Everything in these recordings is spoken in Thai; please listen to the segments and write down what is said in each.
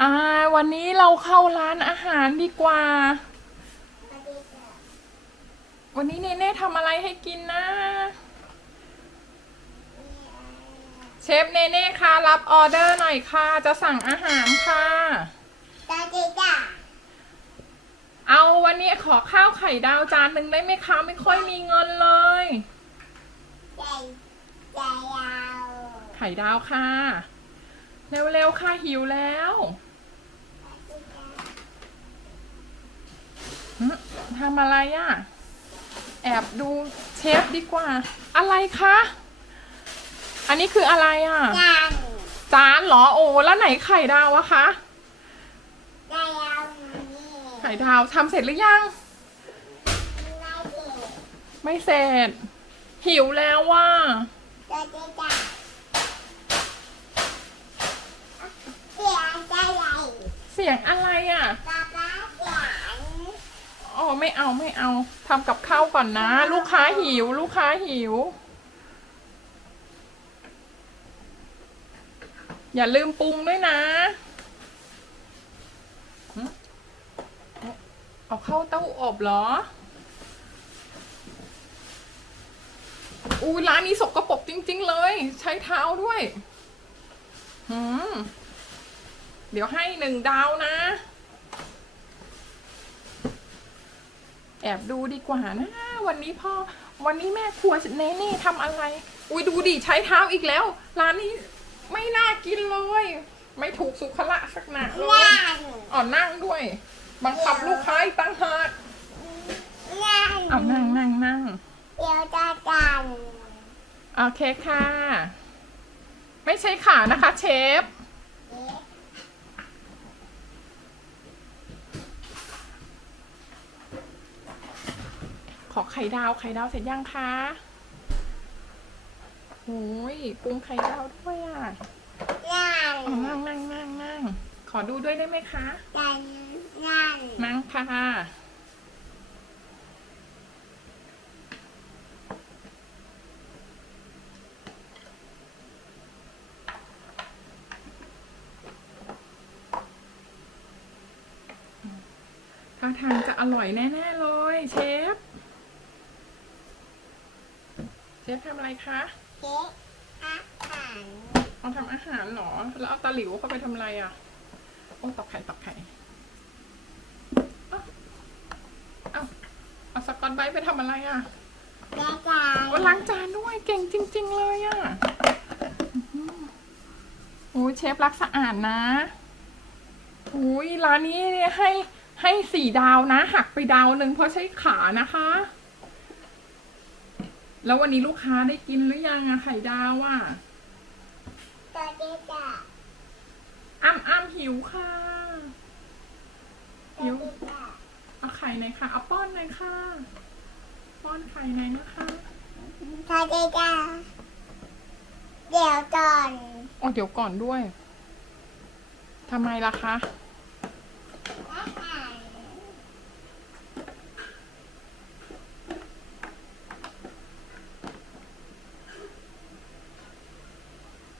อ่าวันนี้เราเข้าร้านอาหารดีกว่า วันนี้เนเน่ทำอะไรให้กินนะ เชฟเนเน่คะรับออเดอร์หน่อยค่ะ จะสั่งอาหารค่ะตาดีจ้ะเอาวันนี้ขอข้าวไข่ดาวจานหนึ่งได้ไหมคะ ไม่ค่อยมีเงินเลยใจใจยาวไข่ดาวค่ะ เร็วๆค่ะหิวแล้วหึ ทำอะไรอะ่ะ แอบดูเชฟดีกว่า อะไรคะ อันนี้คืออะไรอะ่ะยังจานเหรอโอ้แล้วไหนไข่ดาวอะคะใจยาวนี่ไข่ดาวทำเสร็จหรือยัง ไม่เจ็บไม่เสร็จ หิวแล้วว่าตาดีจ้ะเสียงใจใหญ่เสียงอะไรอะ่ะป้าป้าเสียง อ๋อไม่เอาไม่เอาทำกับข้าวก่อนนะ ลูกค้าหิว ลูกค้าหิว อย่าลืมปรุงด้วยนะ เอาเข้าเต้าอบเหรออูร้านนี้สกรปรกจริง ๆ เลย ใช้เท้าด้วยหืมเดี๋ยวให้หนึ่งดาวนะ อบดูดีกว่านะ วันนี้พ่อ วันนี้แม่ครัวเนเน่ทำอะไร อุ้ยดูดิใช้เท้าอีกแล้ว ร้านนี้ไม่น่ากินเลย ไม่ถูกสุขละสักหนาเลยนั่งอ๋อนั่งด้วย บังคับลูกค้าอีกตั้งหากนั่งเอานั่งนั่งนั่งเดี๋ยวจะกันโอเคค่ะ ไม่ใช่ขานะคะเชฟ อไข่ดาวไข่ดาวเสร็จยังคะโอ้ยปรุงไข่ดาวด้วยอะนั่งอ๋อนั่งนั่งนั่งนั่งขอดูด้วยได้ไหมคะกันนั่งนั่งค่ะท่าทางจะอร่อยแน่ ๆ เลยเชฟ เชฟทำอะไรคะเค้กอาหารเอาทำอาหารเหรอ แล้วเอาตะหลิวเข้าไปทำอะไรอะ โอ้ตอกไข่ตอกไข่เอาเอาเอาสกอตไบรท์ไปทำอะไรอะแม่จ๋าโอ้ล้างจานด้วยเก่งจริง ๆ เลยอะอื้อหือโอ้ยเชฟรักสะอาดนะโอ้ยร้านนี้เนี่ยให้ให้สี่ดาวนะหักไปดาวหนึ่งเพราะใช้ขานะคะ แล้ววันนี้ลูกค้าได้กินหรือยังอะไข่ดาวอะตัวดีจ้ะอ้ำอ้ำหิวค่ะตัวดีจ้ะเอาไข่หน่อยค่ะเอาป้อนหน่อยค่ะ ป้อนไข่หน่อยนะคะตัวดีจ้ะเดี๋ยวก่อนโอ้เดี๋ยวก่อนด้วยทำไมล่ะคะ อาหาร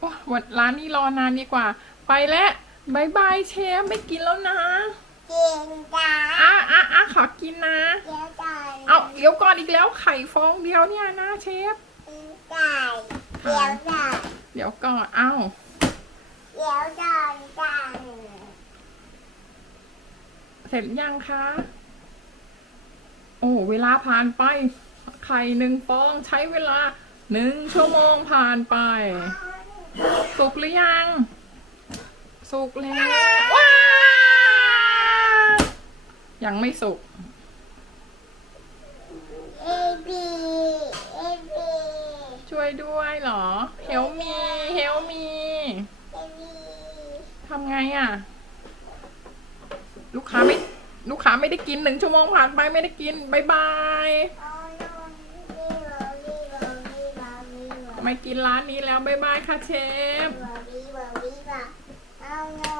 โอ้ วันร้านนี้รอนานดีกว่า ไปแล้วบายบายเชฟไม่กินแล้วนะกินจ้ะอะอะอะขอกินนะเดี๋ยวก่อนเอาเดี๋ยวก่อนอีกแล้วไข่ฟองเดียวเนี่ยนะเชฟไก่เดี๋ยวก่อนเดี๋ยวก่อนเอ้าเดี๋ยวก่อนกันเสร็จยังคะ โอ้เวลาผ่านไป ไข่หนึ่งฟองใช้เวลาหนึ่งชั่วโมงผ่านไป สุกหรือยัง สุกแล้วว้ายังไม่สุกเอบีเอบีช่วยด้วยเหรอ เฮลมี เฮลมี ทำไงอะ ลูกค้าไม่ ลูกค้าไม่ได้กินหนึ่งชั่วโมงผ่านไปไม่ได้กินบายบาย ไม่กินร้านนี้แล้ว บ๊ายบายค่ะเชฟรีบรีบรีบาเอาโน่